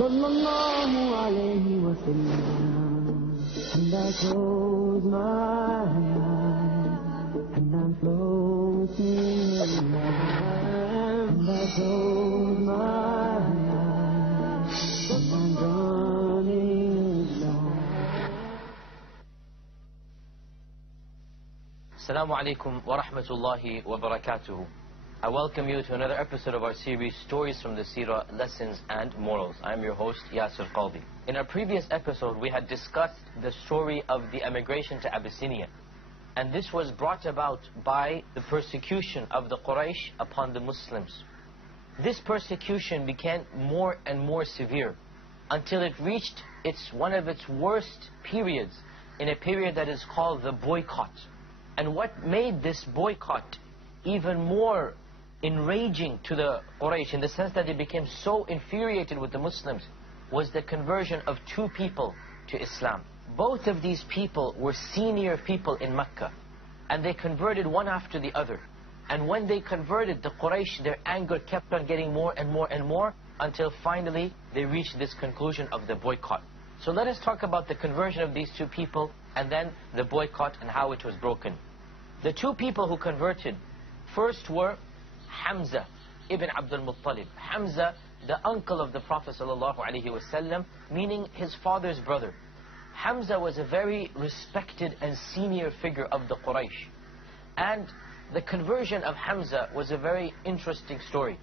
Sallallahu alayhi wa sallam. And I close my eyes, and I'm floating in love. And I close my eyes, and I'm drowning in love. Assalamu alaikum wa rahmatullahi wa barakatuhu. I welcome you to another episode of our series, Stories from the Seerah, Lessons and Morals. I am your host, Yasir Qadhi. In our previous episode, we had discussed the story of the emigration to Abyssinia. And this was brought about by the persecution of the Quraysh upon the Muslims. This persecution became more and more severe until it reached one of its worst periods, in a period that is called the Boycott. And what made this boycott even more enraging to the Quraysh, in the sense that they became so infuriated with the Muslims, was the conversion of two people to Islam. Both of these people were senior people in Mecca, and they converted one after the other. And when they converted, the Quraysh, their anger kept on getting more and more and more, until finally they reached this conclusion of the boycott. So let us talk about the conversion of these two people, and then the boycott and how it was broken. The two people who converted first were Hamza ibn Abdul Muttalib. Hamza, the uncle of the Prophet ﷺ, meaning his father's brother. Hamza was a very respected and senior figure of the Quraysh. And the conversion of Hamza was a very interesting story,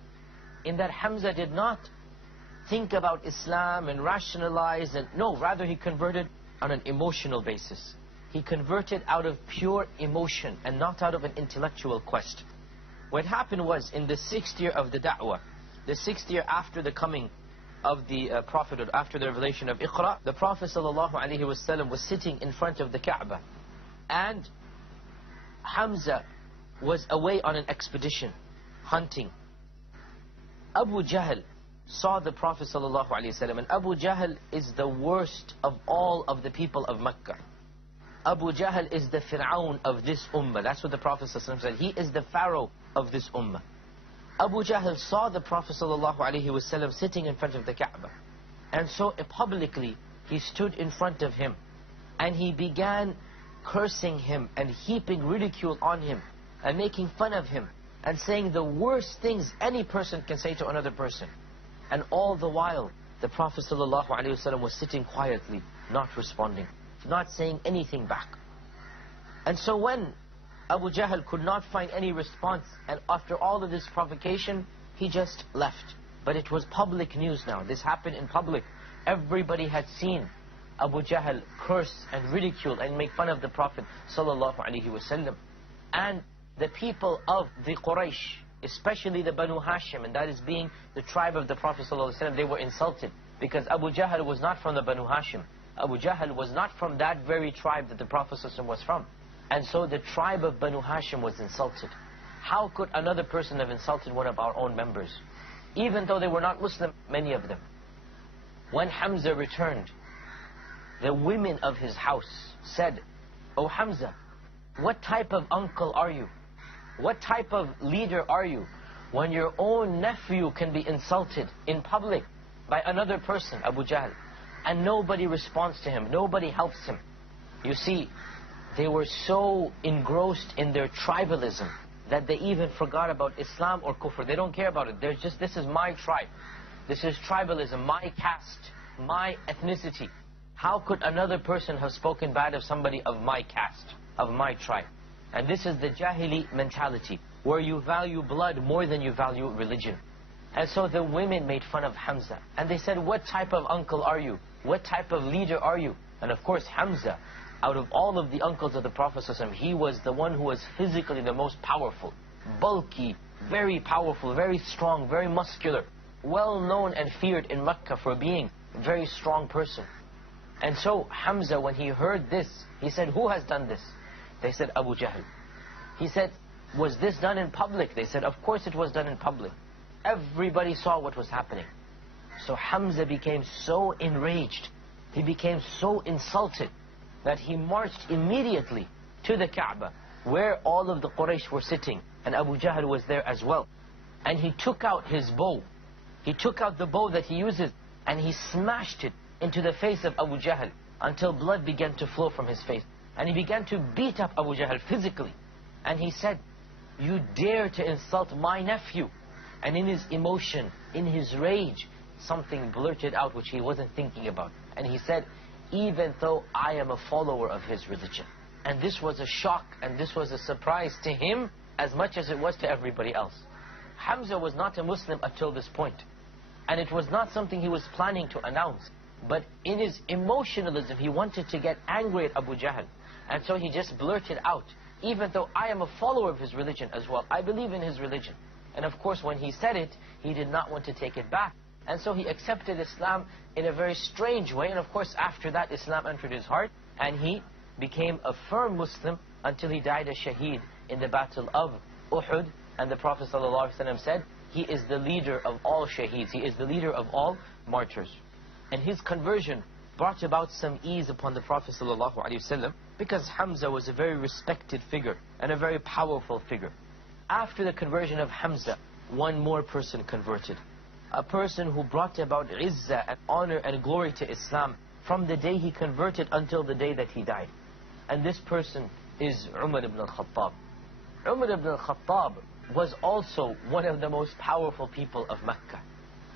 in that Hamza did not think about Islam and rationalize, and no, rather he converted on an emotional basis. He converted out of pure emotion and not out of an intellectual quest. What happened was, in the 6th year of the da'wah, the 6th year after the coming of the prophethood, after the revelation of Iqra, the Prophet ﷺ was sitting in front of the Kaaba, and Hamza was away on an expedition, hunting. Abu Jahl saw the Prophet ﷺ, and Abu Jahl is the worst of all of the people of Mecca. Abu Jahl is the Fir'aun of this ummah. That's what the Prophet ﷺ said. He is the Pharaoh of this ummah. Abu Jahl saw the Prophet ﷺ sitting in front of the Kaaba. And so publicly, he stood in front of him, and he began cursing him and heaping ridicule on him and making fun of him and saying the worst things any person can say to another person. And all the while, the Prophet ﷺ was sitting quietly, not responding, not saying anything back. And so when Abu Jahl could not find any response, and after all of this provocation, he just left. But it was public news now. This happened in public. Everybody had seen Abu Jahl curse and ridicule and make fun of the Prophet ﷺ. And the people of the Quraysh, especially the Banu Hashim, and that is being the tribe of the Prophet ﷺ, they were insulted, because Abu Jahl was not from the Banu Hashim. Abu Jahl was not from that very tribe that the Prophet ﷺ was from. And so the tribe of Banu Hashim was insulted. How could another person have insulted one of our own members? Even though they were not Muslim, many of them. When Hamza returned, the women of his house said, "Oh Hamza, what type of uncle are you? What type of leader are you, when your own nephew can be insulted in public by another person, Abu Jahl, and nobody responds to him, nobody helps him?" You see, they were so engrossed in their tribalism that they even forgot about Islam or Kufr. They don't care about it. They're just, this is my tribe. This is tribalism, my caste, my ethnicity. How could another person have spoken bad of somebody of my caste, of my tribe? And this is the Jahili mentality, where you value blood more than you value religion. And so the women made fun of Hamza, and they said, "What type of uncle are you? What type of leader are you?" And of course Hamza, out of all of the uncles of the Prophet ﷺ, he was the one who was physically the most powerful, bulky, very powerful, very strong, very muscular, well known and feared in Mecca for being a very strong person. And so Hamza, when he heard this, he said, "Who has done this?" They said, "Abu Jahl." He said, "Was this done in public?" They said, "Of course it was done in public. Everybody saw what was happening." So Hamza became so enraged, he became so insulted, that he marched immediately to the Kaaba, where all of the Quraysh were sitting, and Abu Jahl was there as well. And he took out his bow. He took out the bow that he uses and he smashed it into the face of Abu Jahl until blood began to flow from his face. And he began to beat up Abu Jahl physically. And he said, "You dare to insult my nephew?" And in his emotion, in his rage, something blurted out which he wasn't thinking about. And he said, "Even though I am a follower of his religion." And this was a shock, and this was a surprise to him as much as it was to everybody else. Hamza was not a Muslim until this point. And it was not something he was planning to announce. But in his emotionalism, he wanted to get angry at Abu Jahl. And so he just blurted out, "Even though I am a follower of his religion as well, I believe in his religion." And of course, when he said it, he did not want to take it back. And so he accepted Islam in a very strange way. And of course, after that, Islam entered his heart. And he became a firm Muslim until he died a shaheed in the battle of Uhud. And the Prophet ﷺ said, he is the leader of all shaheeds. He is the leader of all martyrs. And his conversion brought about some ease upon the Prophet ﷺ, because Hamza was a very respected figure and a very powerful figure. After the conversion of Hamza, one more person converted. A person who brought about izzah and honor and glory to Islam from the day he converted until the day that he died. And this person is Umar ibn al-Khattab. Umar ibn al-Khattab was also one of the most powerful people of Mecca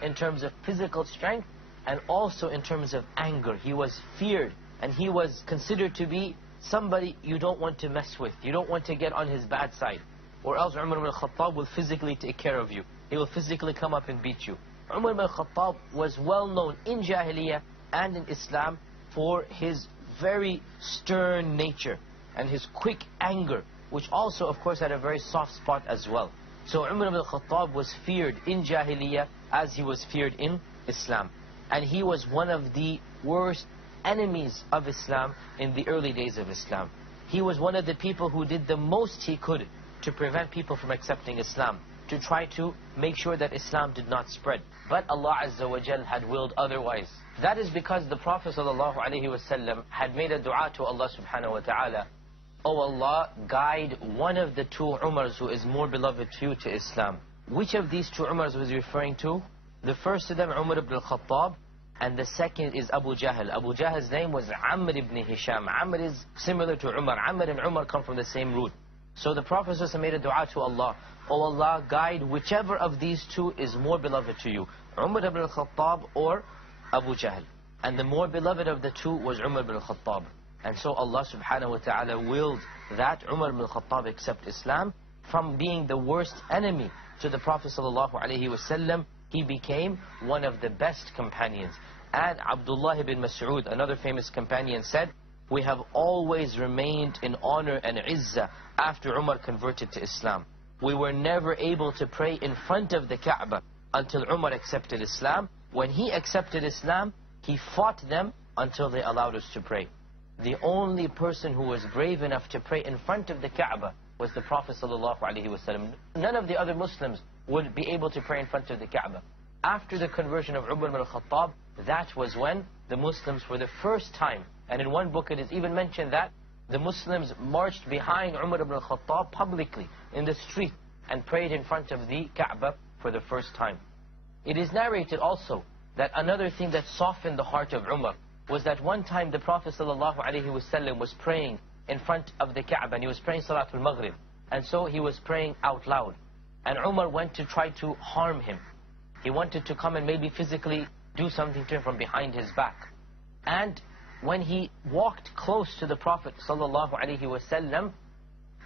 in terms of physical strength and also in terms of anger. He was feared and he was considered to be somebody you don't want to mess with. You don't want to get on his bad side, or else Umar ibn al-Khattab will physically take care of you. He will physically come up and beat you. Umar ibn al-Khattab was well known in Jahiliyyah and in Islam for his very stern nature and his quick anger, which also of course had a very soft spot as well. So Umar ibn al-Khattab was feared in Jahiliyyah as he was feared in Islam. And he was one of the worst enemies of Islam in the early days of Islam. He was one of the people who did the most he could to prevent people from accepting Islam, to try to make sure that Islam did not spread. But Allah Azza wa Jal had willed otherwise. That is because the Prophet ﷺ had made a dua to Allah subhanahu wa ta'ala, "O Allah, guide one of the two Umars who is more beloved to you to Islam." Which of these two Umars was he referring to? The first of them, Umar ibn al-Khattab, and the second is Abu Jahl. Abu Jahl's name was Amr ibn Hisham. Amr is similar to Umar. Amr and Umar come from the same root. So the Prophet ﷺ made a dua to Allah, "O Allah, guide whichever of these two is more beloved to you, Umar ibn al-Khattab or Abu Jahl." And the more beloved of the two was Umar ibn al-Khattab. And so Allah subhanahu wa ta'ala willed that Umar ibn al-Khattab accept Islam. From being the worst enemy to the Prophet ﷺ, he became one of the best companions. And Abdullah ibn Mas'ud, another famous companion, said, "We have always remained in honor and izzah after Umar converted to Islam. We were never able to pray in front of the Kaaba until Umar accepted Islam. When he accepted Islam, he fought them until they allowed us to pray." The only person who was brave enough to pray in front of the Kaaba was the Prophet ﷺ. None of the other Muslims would be able to pray in front of the Kaaba. After the conversion of Umar ibn al-Khattab, that was when the Muslims for the first time, and in one book it is even mentioned that the Muslims marched behind Umar ibn al-Khattab publicly in the street and prayed in front of the Kaaba for the first time. It is narrated also that another thing that softened the heart of Umar was that one time the Prophet ﷺ was praying in front of the Kaaba, and he was praying Salatul Maghrib, and so he was praying out loud. And Umar went to try to harm him. He wanted to come and maybe physically do something to him from behind his back. And when he walked close to the Prophet ﷺ,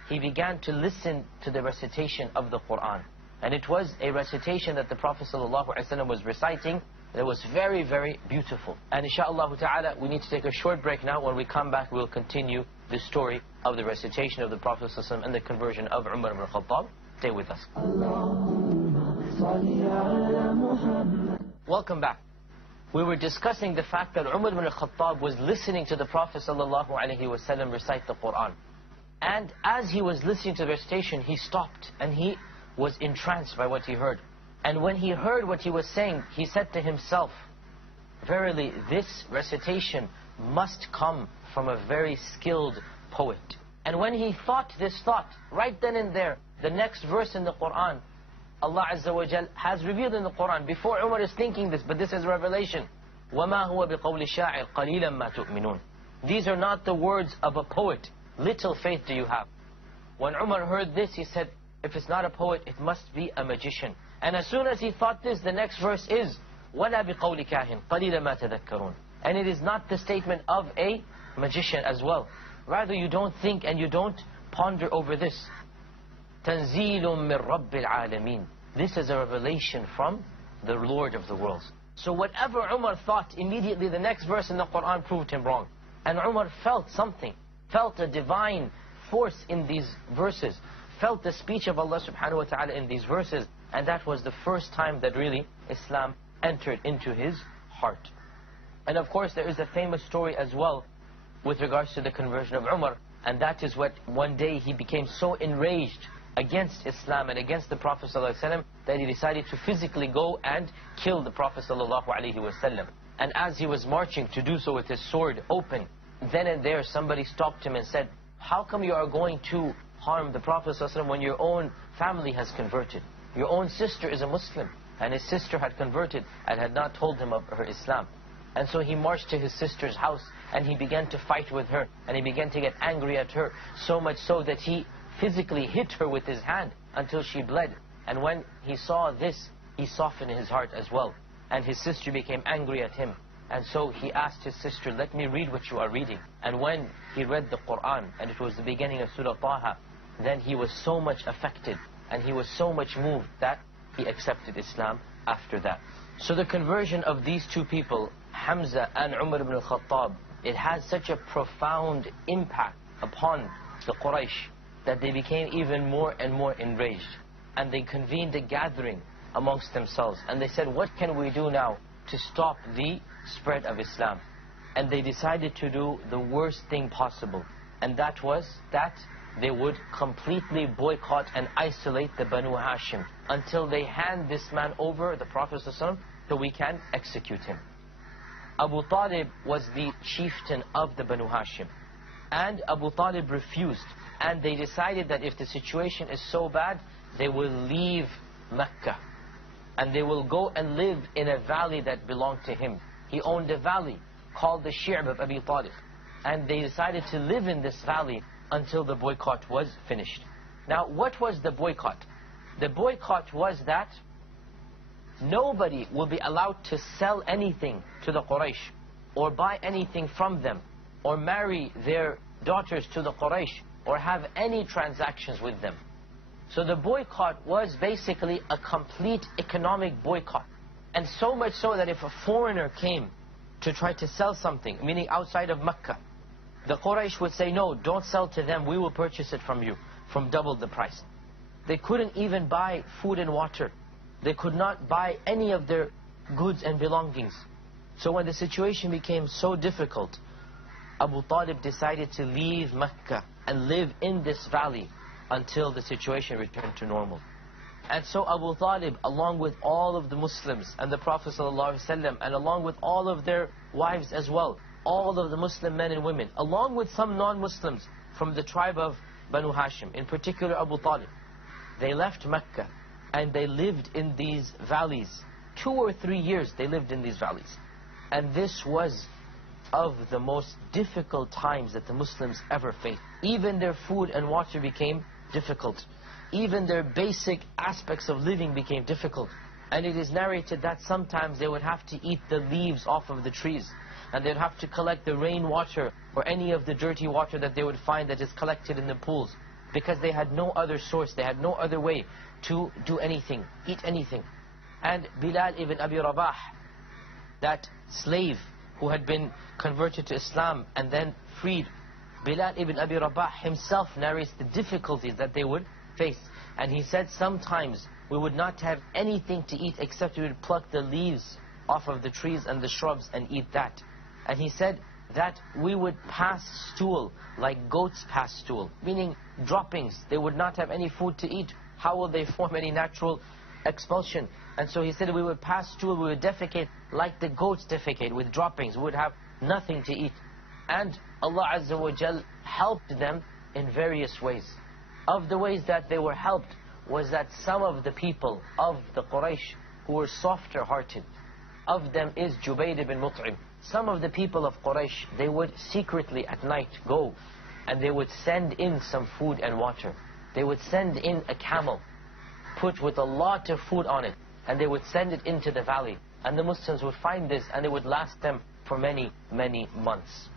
he began to listen to the recitation of the Quran. And it was a recitation that the Prophet ﷺ was reciting that was very, very beautiful. And inshaAllah ta'ala, we need to take a short break now. When we come back, we'll continue the story of the recitation of the Prophet ﷺ and the conversion of Umar ibn al-Khattab. Stay with us. Welcome back. We were discussing the fact that Umar ibn al-Khattab was listening to the Prophet ﷺ recite the Quran. And as he was listening to the recitation, he stopped and he was entranced by what he heard. And when he heard what he was saying, he said to himself, "Verily, this recitation must come from a very skilled poet." And when he thought this thought, right then and there, the next verse in the Quran Allah Azza wa Jal has revealed in the Quran before Umar is thinking this, but this is revelation. وَمَا هُوَ بِقَوْلِ شَاعِرٍ قَلِيلًا مَا تُؤْمِنُونَ. These are not the words of a poet. Little faith do you have. When Umar heard this, he said, if it's not a poet, it must be a magician. And as soon as he thought this, the next verse is, وَلَا بِقَوْلِ كَاهِنٍ قَلِيلًا مَا تَذَكَّرُونَ. And it is not the statement of a magician as well. Rather, you don't think and you don't ponder over this. تَنْزِيلٌ مِّن رَبِّ الْعَالَمِينَ. This is a revelation from the Lord of the worlds. So whatever Umar thought, immediately the next verse in the Quran proved him wrong. And Umar felt something, felt a divine force in these verses, felt the speech of Allah subhanahu wa ta'ala in these verses. And that was the first time that really Islam entered into his heart. And of course there is a famous story as well with regards to the conversion of Umar. And that is what one day he became so enraged against Islam and against the Prophet ﷺ that he decided to physically go and kill the Prophet ﷺ. And as he was marching to do so with his sword open, then and there somebody stopped him and said, how come you are going to harm the Prophet ﷺ when your own family has converted? Your own sister is a Muslim, and his sister had converted and had not told him of her Islam. And so he marched to his sister's house and he began to fight with her, and he began to get angry at her, so much so that he physically hit her with his hand until she bled. And when he saw this, he softened his heart as well. And his sister became angry at him. And so he asked his sister, let me read what you are reading. And when he read the Quran, and it was the beginning of Surah Taha, then he was so much affected and he was so much moved that he accepted Islam after that. So the conversion of these two people, Hamza and Umar ibn al-Khattab, it had such a profound impact upon the Quraysh that they became even more and more enraged. And they convened a gathering amongst themselves. And they said, what can we do now to stop the spread of Islam? And they decided to do the worst thing possible. And that was that they would completely boycott and isolate the Banu Hashim until they hand this man over, the Prophet ﷺ, so we can execute him. Abu Talib was the chieftain of the Banu Hashim. And Abu Talib refused. And they decided that if the situation is so bad, they will leave Mecca. And they will go and live in a valley that belonged to him. He owned a valley called the Shi'b of Abi Talib. And they decided to live in this valley until the boycott was finished. Now, what was the boycott? The boycott was that nobody will be allowed to sell anything to the Quraysh, or buy anything from them, or marry their daughters to the Quraysh, or have any transactions with them. So the boycott was basically a complete economic boycott. And so much so that if a foreigner came to try to sell something, meaning outside of Mecca, the Quraysh would say, no, don't sell to them, we will purchase it from you, from double the price. They couldn't even buy food and water. They could not buy any of their goods and belongings. So when the situation became so difficult, Abu Talib decided to leave Mecca and live in this valley until the situation returned to normal. And so Abu Talib, along with all of the Muslims and the Prophet ﷺ, and along with all of their wives as well, all of the Muslim men and women, along with some non-Muslims from the tribe of Banu Hashim, in particular Abu Talib, they left Mecca and they lived in these valleys. 2 or 3 years they lived in these valleys. And this was of the most difficult times that the Muslims ever faced. Even their food and water became difficult. Even their basic aspects of living became difficult. And it is narrated that sometimes they would have to eat the leaves off of the trees. And they'd have to collect the rainwater or any of the dirty water that they would find that is collected in the pools. Because they had no other source, they had no other way to do anything, eat anything. And Bilal ibn Abi Rabah, that slave who had been converted to Islam and then freed, Bilal ibn Abi Rabah himself narrates the difficulties that they would face. And he said sometimes we would not have anything to eat except we would pluck the leaves off of the trees and the shrubs and eat that. And he said that we would pass stool like goats pass stool, meaning droppings. They would not have any food to eat. How will they form any natural expulsion? And so he said we would pass stool, we would defecate like the goats defecate, with droppings. We would have nothing to eat. And Allah Azza wa Jal helped them in various ways. Of the ways that they were helped was that some of the people of the Quraysh who were softer hearted, of them is Jubayr ibn Mut'im. Some of the people of Quraysh, they would secretly at night go and they would send in some food and water. They would send in a camel put with a lot of food on it, and they would send it into the valley, and the Muslims would find this and it would last them for many, many months.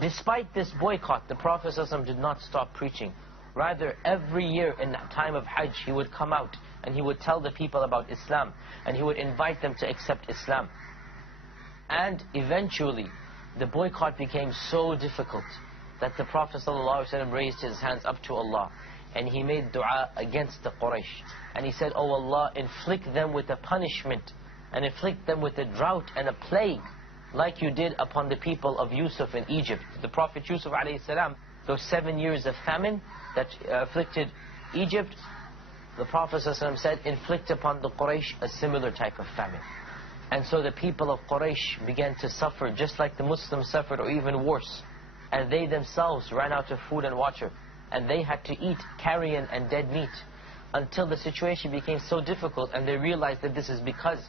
Despite this boycott, the Prophet ﷺ did not stop preaching. Rather, every year in the time of Hajj, he would come out and he would tell the people about Islam, and he would invite them to accept Islam. And eventually, the boycott became so difficult that the Prophet ﷺ raised his hands up to Allah, and he made dua against the Quraysh. And he said, "Oh Allah, inflict them with a punishment, and inflict them with a drought and a plague, like you did upon the people of Yusuf in Egypt." The Prophet Yusuf ﷺ, those 7 years of famine that afflicted Egypt, the Prophet ﷺ said, inflict upon the Quraysh a similar type of famine. And so the people of Quraysh began to suffer just like the Muslims suffered, or even worse. And they themselves ran out of food and water, and they had to eat carrion and dead meat, until the situation became so difficult and they realized that this is because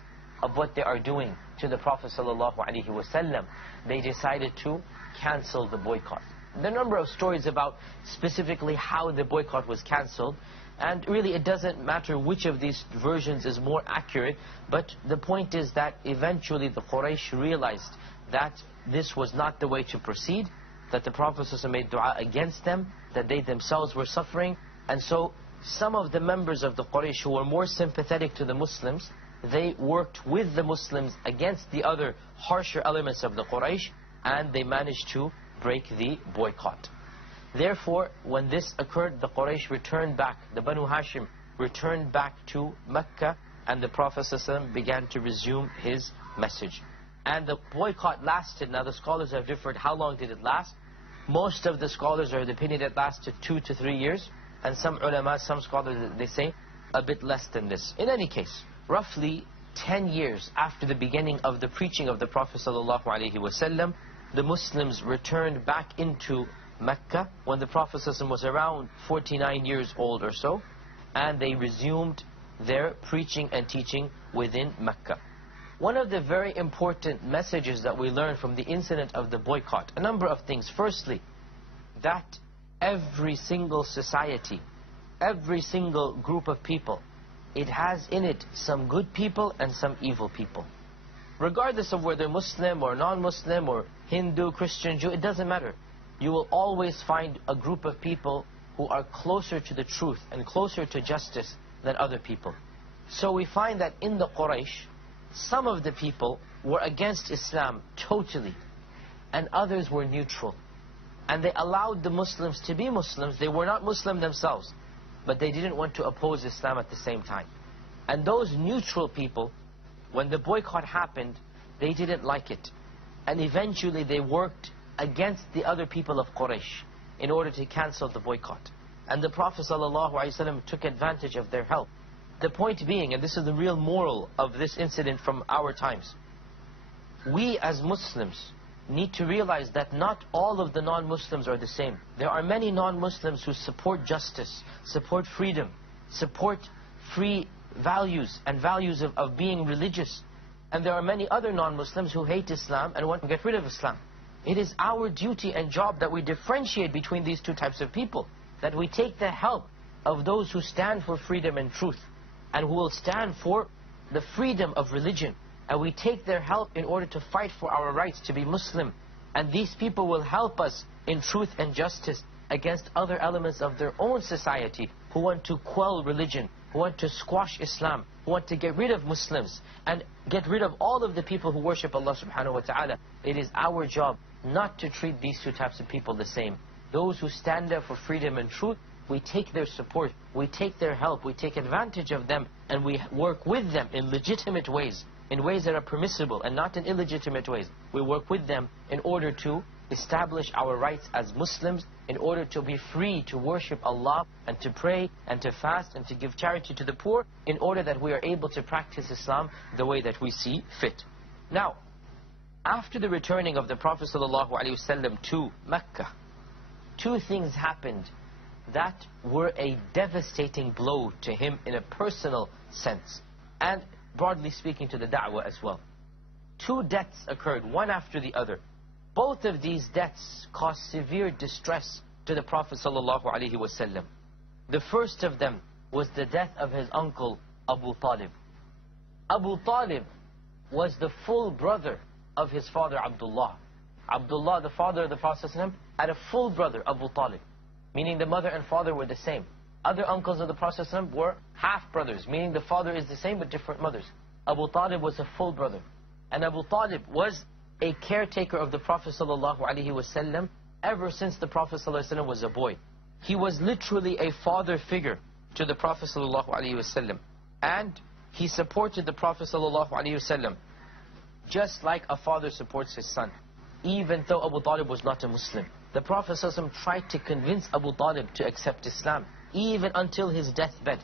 of what they are doing to the Prophet ﷺ. They decided to cancel the boycott. There are a number of stories about specifically how the boycott was cancelled, and really it doesn't matter which of these versions is more accurate, but the point is that eventually the Quraysh realized that this was not the way to proceed, that the Prophet ﷺ made dua against them, that they themselves were suffering. And so some of the members of the Quraysh who were more sympathetic to the Muslims, they worked with the Muslims against the other harsher elements of the Quraysh, and they managed to break the boycott. Therefore, when this occurred, the Quraysh returned back, the Banu Hashim returned back to Mecca, and the Prophet ﷺ began to resume his message. And the boycott lasted, now the scholars have differed, how long did it last? Most of the scholars are of the opinion it lasted 2 to 3 years, and some ulama, some scholars, they say a bit less than this. In any case, roughly 10 years after the beginning of the preaching of the Prophet ﷺ, the Muslims returned back into Mecca when the Prophet ﷺ was around 49 years old or so, and they resumed their preaching and teaching within Mecca. One of the very important messages that we learn from the incident of the boycott, a number of things. Firstly, that every single society, every single group of people, it has in it some good people and some evil people. Regardless of whether Muslim or non-Muslim or Hindu, Christian, Jew, it doesn't matter. You will always find a group of people who are closer to the truth and closer to justice than other people. So we find that in the Quraysh, some of the people were against Islam totally, and others were neutral. And they allowed the Muslims to be Muslims. They were not Muslim themselves, but they didn't want to oppose Islam at the same time. And those neutral people, when the boycott happened, they didn't like it. And eventually they worked against the other people of Quraysh in order to cancel the boycott. And the Prophet ﷺ took advantage of their help. The point being, and this is the real moral of this incident from our times, we as Muslims need to realize that not all of the non-Muslims are the same. There are many non-Muslims who support justice, support freedom, support free values and values of being religious. And there are many other non-Muslims who hate Islam and want to get rid of Islam. It is our duty and job that we differentiate between these two types of people, that we take the help of those who stand for freedom and truth, and who will stand for the freedom of religion. And we take their help in order to fight for our rights to be Muslim. And these people will help us in truth and justice against other elements of their own society who want to quell religion, who want to squash Islam, who want to get rid of Muslims and get rid of all of the people who worship Allah subhanahu wa ta'ala. It is our job not to treat these two types of people the same. Those who stand up for freedom and truth, we take their support, we take their help, we take advantage of them, and we work with them in legitimate ways, in ways that are permissible and not in illegitimate ways. We work with them in order to establish our rights as Muslims, in order to be free to worship Allah and to pray and to fast and to give charity to the poor, in order that we are able to practice Islam the way that we see fit. Now, after the returning of the Prophet ﷺ to Mecca, two things happened that were a devastating blow to him in a personal sense, and broadly speaking to the da'wah as well. 2 deaths occurred, one after the other. Both of these deaths caused severe distress to the Prophet ﷺ. The first of them was the death of his uncle Abu Talib. Abu Talib was the full brother of his father Abdullah. Abdullah, the father of the Prophet ﷺ, had a full brother, Abu Talib, meaning the mother and father were the same. Other uncles of the Prophet ﷺ were half-brothers, meaning the father is the same but different mothers. Abu Talib was a full brother. And Abu Talib was a caretaker of the Prophet ﷺ ever since the Prophet ﷺ was a boy. He was literally a father figure to the Prophet ﷺ. And he supported the Prophet ﷺ just like a father supports his son. Even though Abu Talib was not a Muslim, the Prophet ﷺ tried to convince Abu Talib to accept Islam, even until his deathbed.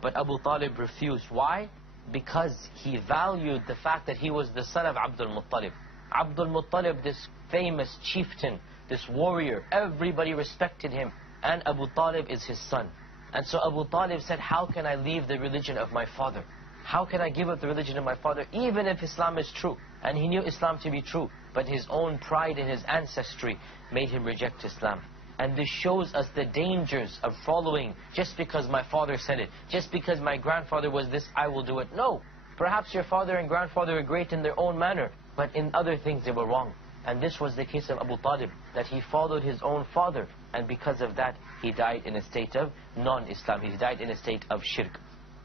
But Abu Talib refused. Why? Because he valued the fact that he was the son of Abdul Muttalib. Abdul Muttalib, this famous chieftain, this warrior, everybody respected him. And Abu Talib is his son. And so Abu Talib said, how can I leave the religion of my father? How can I give up the religion of my father, even if Islam is true? And he knew Islam to be true, but his own pride in his ancestry made him reject Islam. And this shows us the dangers of following just because my father said it, just because my grandfather was this, I will do it. No, perhaps your father and grandfather are great in their own manner, but in other things they were wrong. And this was the case of Abu Talib, that he followed his own father, and because of that he died in a state of non-Islam. He died in a state of shirk.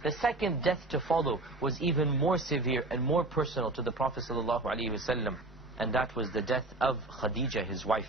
The second death to follow was even more severe and more personal to the Prophet ﷺ, and that was the death of Khadija, his wife.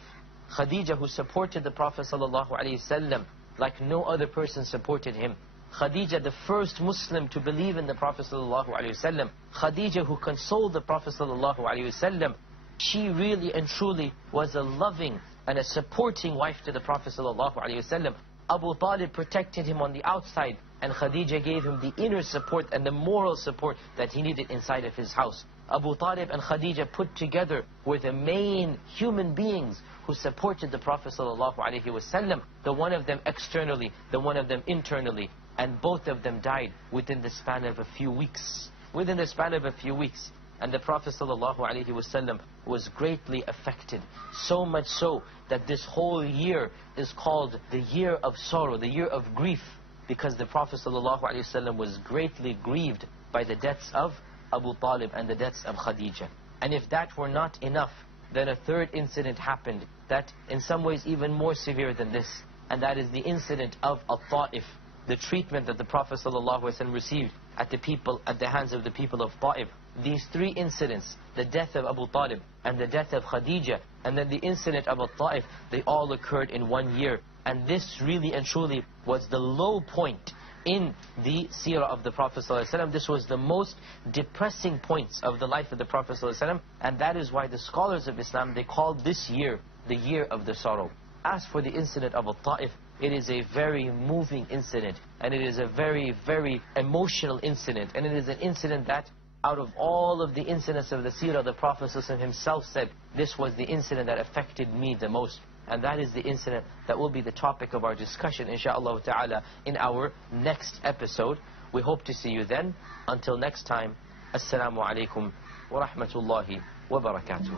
Khadija, who supported the Prophet ﷺ like no other person supported him. Khadija, the first Muslim to believe in the Prophet ﷺ. Khadija, who consoled the Prophet ﷺ. She really and truly was a loving and a supporting wife to the Prophet ﷺ. Abu Talib protected him on the outside, and Khadija gave him the inner support and the moral support that he needed inside of his house. Abu Talib and Khadija put together were the main human beings who supported the Prophet ﷺ, the one of them externally, the one of them internally. And both of them died within the span of a few weeks. Within the span of a few weeks. And the Prophet ﷺ was greatly affected. So much so that this whole year is called the year of sorrow, the year of grief. Because the Prophet ﷺ was greatly grieved by the deaths of Abu Talib and the deaths of Khadija. And if that were not enough, then a third incident happened that in some ways even more severe than this. And that is the incident of Al-Ta'if, the treatment that the Prophet ﷺ received at the hands of the people of Ta'if. These 3 incidents, the death of Abu Talib and the death of Khadija and then the incident of Al-Ta'if, they all occurred in 1 year. And this really and truly was the low point in the seerah of the Prophet ﷺ. This was the most depressing points of the life of the Prophet ﷺ, and that is why the scholars of Islam, they called this year the year of the sorrow. As for the incident of Al-Ta'if, it is a very moving incident, and it is a very, very emotional incident, and it is an incident that out of all of the incidents of the seerah, the Prophet ﷺ himself said, this was the incident that affected me the most. And that is the incident that will be the topic of our discussion, inshaAllah ta'ala, in our next episode. We hope to see you then. Until next time, Assalamu alaikum wa rahmatullahi wa barakatuh.